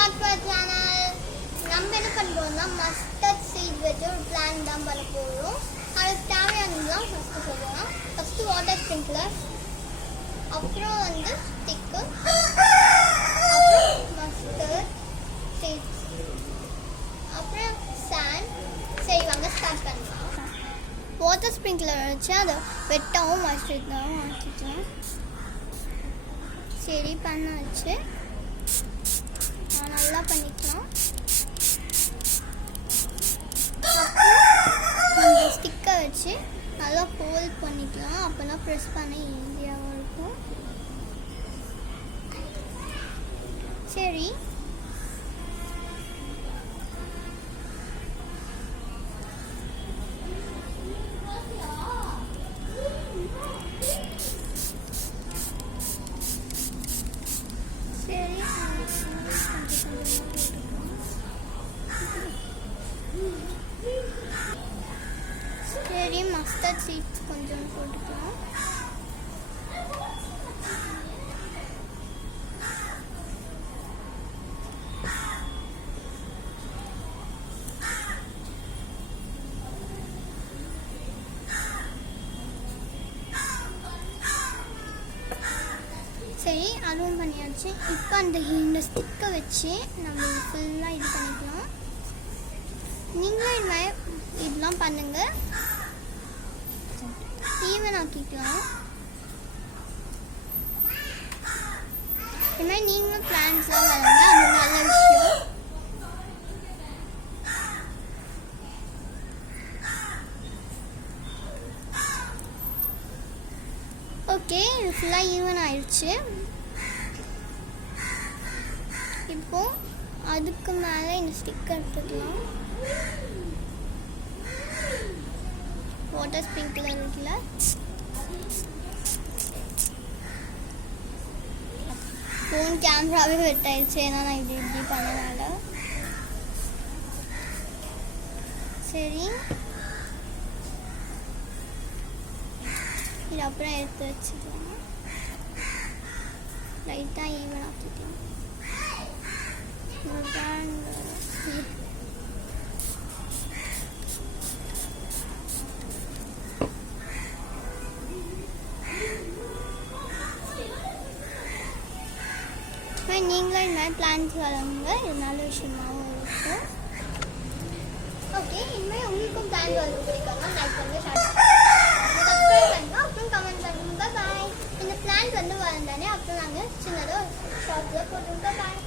Back to our channel. நம்ம என்ன பண்ணுறோம்னா மஸ்டர்ட் சீட் வச்சு ஒரு பிளான் தான் பண்ண போகிறோம். அதுக்கு தேவையானதுலாம் ஃபஸ்ட்டு சொல்லலாம். ஃபஸ்ட்டு வாட்டர் ஸ்ப்ரிங்க்லர், அப்புறம் வந்து ஸ்டிக்கு, அப்புறம் மஸ்டர்ட் சீட்ஸ், அப்புறம் சாண்ட். சரி வாங்க ஸ்டார்ட் பண்ணலாம். வாட்டர் ஸ்ப்ரிங்க்லர் வச்சு அதை வெட்டாகவும் மாய்ஸ்சரைசராகவும் ஆக்கிக்கலாம். சரி பண்ணாச்சு. நல்லா பண்ணிக்கலாம். அப்புறம் ஸ்டிக்கை வச்சு நல்லா ஹோல்ட் பண்ணிக்கலாம். அப்போல்லாம் ப்ரெஸ் பண்ண ஈஸியாகவும் இருக்கும். சரி சரி மஸ்டர்ட் சீட்ஸ் கொஞ்சம் போட்டுக்கலாம். சரி அதுவும் பண்ணியாச்சு. இப்போ இந்த ஸ்டிக்கை வச்சு நம்ம ஃபுல்லாக இது பண்ணிக்கலாம். நீங்களும் இதெல்லாம் பண்ணுங்கள், ஈவன் ஆக்கிக்கலாம். இது மாதிரி நீங்களும் பிளான்ஸ்லாம் வளருங்க, அது நல்ல விஷயம். ஓகே, இது ஃபுல்லாக ஈவன் ஆயிடுச்சு. இப்போ அதுக்கு மேலே இந்த ஸ்டிக்கர் எடுத்துக்கலாம். வாட்டர் ஸ்ப்ரிங்க்லர் இருக்குல்ல, ஃபோன் கேமராவே வெட் ஆயிடுச்சு. ஏன்னா நான் இப்படி பண்ணனால. சரி இது அப்புறம் எடுத்து வச்சுக்கலாம். லைட்டாக ஈவன் ஆக்கிக்கலாம். நீங்களும் இந்த மாதிரி பிளான்ஸ் வளருங்க, இது நல்ல விஷயமாகவும் இருக்கும். ஓகே, இனிமேல் உங்களுக்கும் பிளான் வளர்ந்து பிடிக்காம லைக் பண்ணுங்க, ஷேர் சப்ஸ்கிரைப் பண்ணுங்க, அப்புறம் கமெண்ட் பண்ணுங்க. பாய். இந்த பிளான்ஸ் வந்து வளர்ந்தானே அப்புறம் நாங்கள் சின்னதாக ஷாப்பில் போட்டுருங்க. பாய்.